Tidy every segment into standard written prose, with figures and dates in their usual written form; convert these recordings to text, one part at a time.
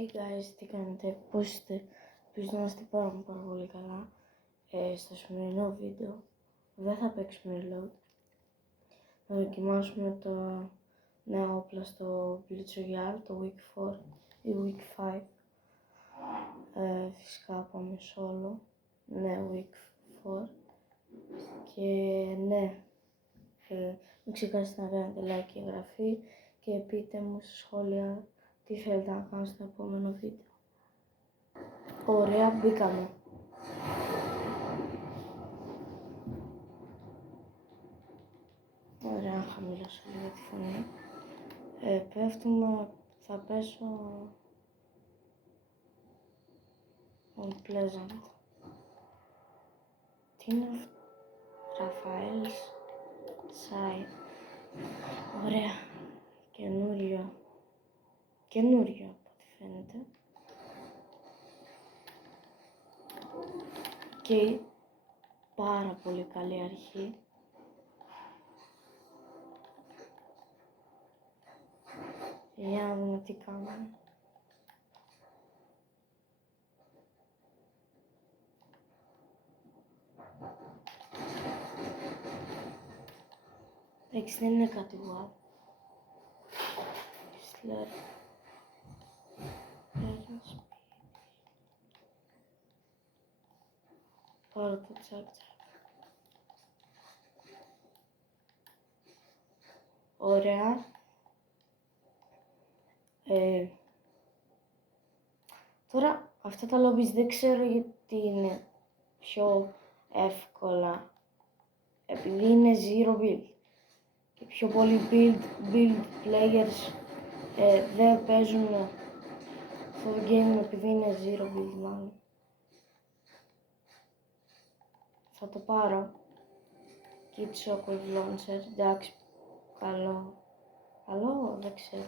Hey guys, τι κάνετε, πώς είστε? Ελπίζω να είστε πάρα πολύ καλά. Στο σημερινό βίντεο δεν θα παίξουμε reload. Θα δοκιμάσουμε τα νέα όπλα στο Blitz Royale, το Week 4 ή Week 5. Φυσικά πάμε solo, ναι, Week 4. Και ναι, μην ξεχάσετε να κάνετε like και εγγραφή και πείτε μου στα σχόλια τι θέλετε να κάνω στο επόμενο βίντεο. Ωραία, μπήκαμε. Ωραία, να χαμηλώσω λίγο τη φωνή. Πέφτουμε, θα πέσω on Pleasant. Τι είναι αυτό? Ραφαέλς Σάι. Ωραία, καινούριο από ό,τι φαίνεται. Και πάρα πολύ καλή αρχή. Για να δούμε τι κάνουμε. Εντάξει, δεν είναι κάτι wow. Σλέρ. Πάρω το τσακ. Ωραία. Τώρα αυτά τα lobbies δεν ξέρω γιατί είναι πιο εύκολα, επειδή είναι zero build και πιο πολλοί build players δεν παίζουν αυτό το game επειδή είναι zero build μάλλον. Θα το πάρω. Kit Shockwave Launcher, εντάξει, καλό, δεν ξέρω.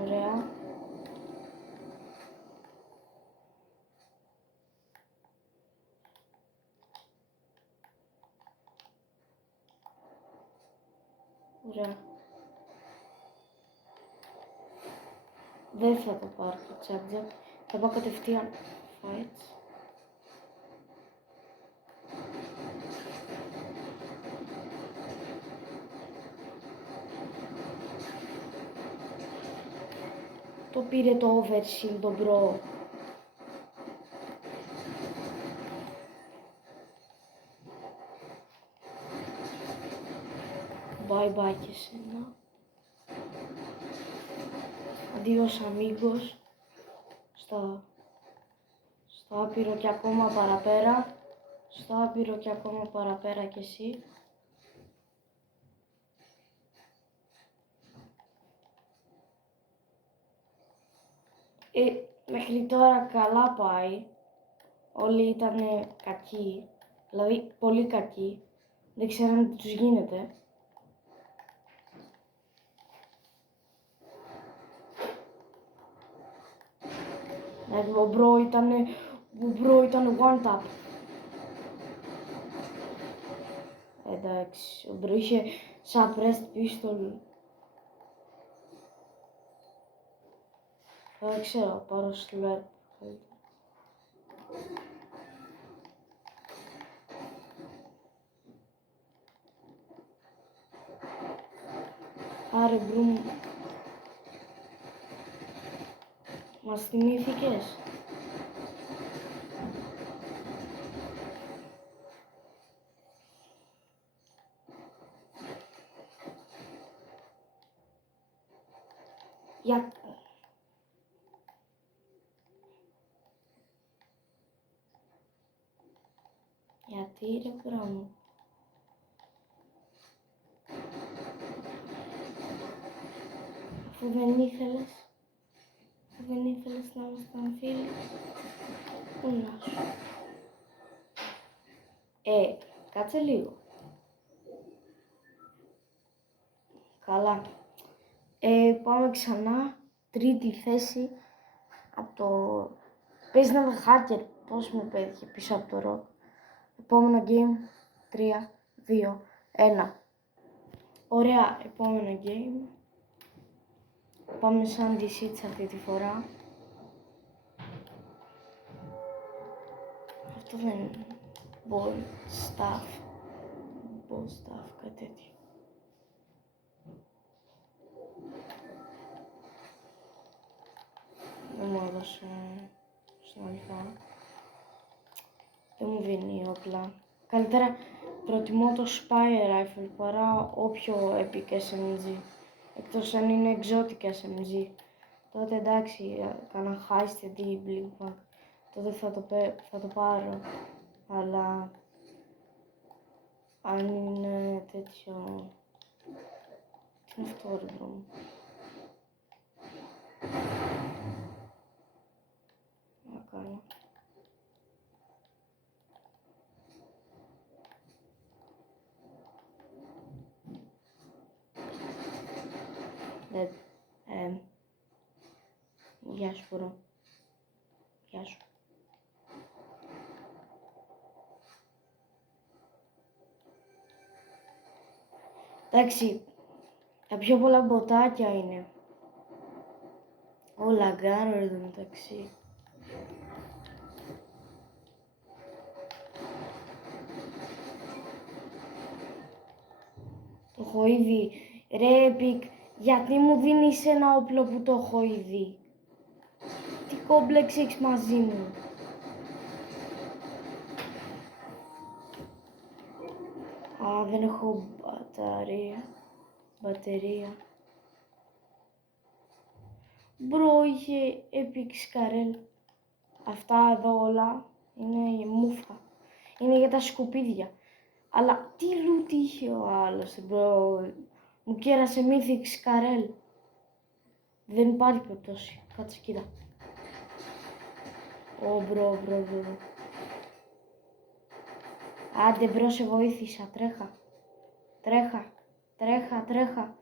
Ωραία. Ωραία. Δεν θα το πάρω το charger. Θα πάω κατευθείαν fights. Το πήρε το overshield το bro. Bye bye και εσένα. Adios amigos. Στο άπειρο και ακόμα παραπέρα. Στο άπειρο και ακόμα παραπέρα κι εσύ. Μέχρι τώρα καλά πάει. Όλοι ήταν κακοί. Δηλαδή πολύ κακοί. Δεν ξέραν τι τους γίνεται. Ο bro ήταν one tap. Εντάξει, ο bro είχε suppressed pistol. Δεν ξέρω, πάρω slurp. Άρε μπρουμ. Μας θυμήθηκες. Γιατί ρε πράγμα. Αφού δεν ήθελες να ήμασταν φίλοι, πού να σου. Κάτσε λίγο. Καλά. Πάμε ξανά, τρίτη θέση από το... Παίζει να είναι hacker, πώς με πέτυχε πίσω από το rock. Επόμενο game, 3, 2, 1. Ωραία, επόμενο game. Πάμε σαν τη Seeds αυτή τη φορά. Αυτό δεν είναι ball stuff, κάτι τέτοιο. Δεν μου έδωσε συνολικά. Δεν μου δίνει όπλα. Καλύτερα προτιμώ το Spire Rifle παρά όποιο epic SMG. Εκτός αν είναι exotic SMG. Τότε εντάξει, κάνα heist ή Blinkbank. Τότε θα το πάρω. Αλλά αν είναι τέτοιο... Τι είναι αυτό ρε μπρο μου. Να κάνω. Γεια σου μπρο. Γεια σου. Εντάξει, τα πιο πολλά μποτάκια είναι. Όλα γκάρω εδώ μεταξύ. Το έχω ήδη. Ρε Epic, γιατί μου δίνεις ένα όπλο που το έχω ήδη. Τι κόμπλεξ έχεις μαζί μου. Α, δεν έχω μπαταρία. Μπρο, είχε Epic Scarel. Αυτά εδώ όλα είναι μούφα. Είναι για τα σκουπίδια. Αλλά τι loot είχε ο άλλος, μπρο. Μου κέρασε Mythic Scarel. Δεν υπάρχει περίπτωση. Κάτσε, κοίτα. Ω, μπρο. Άντε, μπρο, σε βοήθησα. Τρέχα.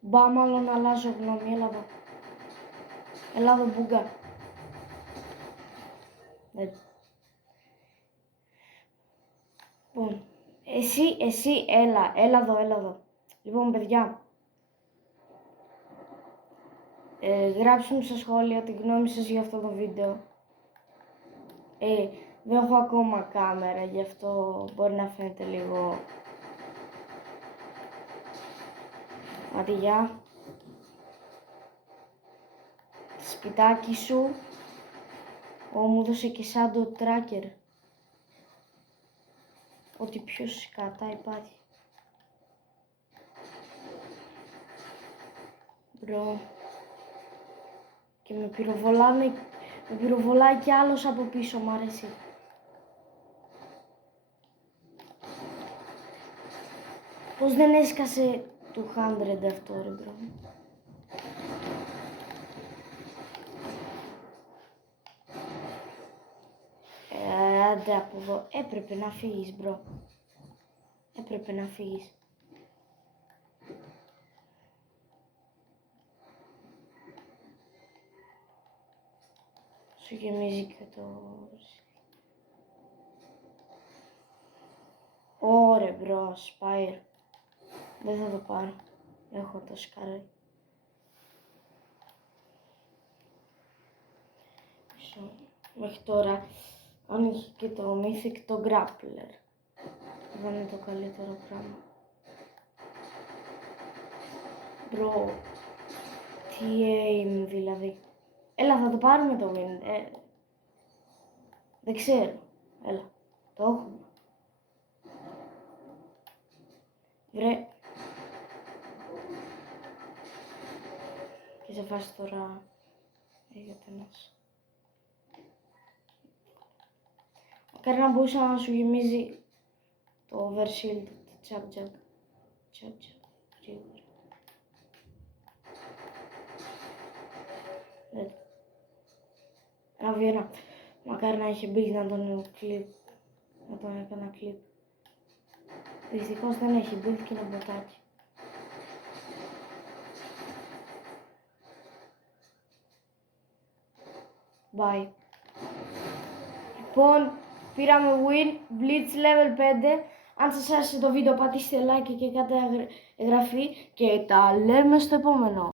Μπα, μάλλον αλλάζω γνώμη. Έλα εδώ, μπούγκα. Λοιπόν, εσύ, έλα εδώ. Λοιπόν, παιδιά, γράψτε μου στα σχόλια τη γνώμη σας για αυτό το βίντεο. Δεν έχω ακόμα κάμερα, γι' αυτό μπορεί να φαίνεται λίγο... Άντε, γεια. Σπιτάκι σου. Μου έδωσε και Shadow Tracker. Ότι πιο σκατά υπάρχει. Μπρο. Και με πυροβολάει κι άλλος από πίσω, μ' αρέσει. Πώς δεν έσκασε 200 αυτό ρε μπρο. Άντε από εδώ. Έπρεπε να φύγεις μπρο. Σου γεμίζει και το... Ωρε μπρο, Spire. Δεν θα το πάρω. Έχω το Scarel. Μέχρι τώρα, αν είχε και το Mythic, το Grappler. Δεν είναι το καλύτερο πράγμα. Bro, τι aim δηλαδή. Έλα, θα το πάρουμε το win. Δεν ξέρω. Έλα, το έχουμε. Βρε. Και σε φάση τώρα έγινε ένας. Μακάρι να μπορούσα να σου γεμίζει το overshield, το chap-jack. Ένα βιέρα. Μακάρι να είχε build να τον έκανα clip. Δυστυχώς δεν έχει build και ένα μποτάκι. Bye. Λοιπόν, πήραμε win, Blitz level 5. Αν σας άρεσε το βίντεο πατήστε like και κάντε εγγραφή και τα λέμε στο επόμενο.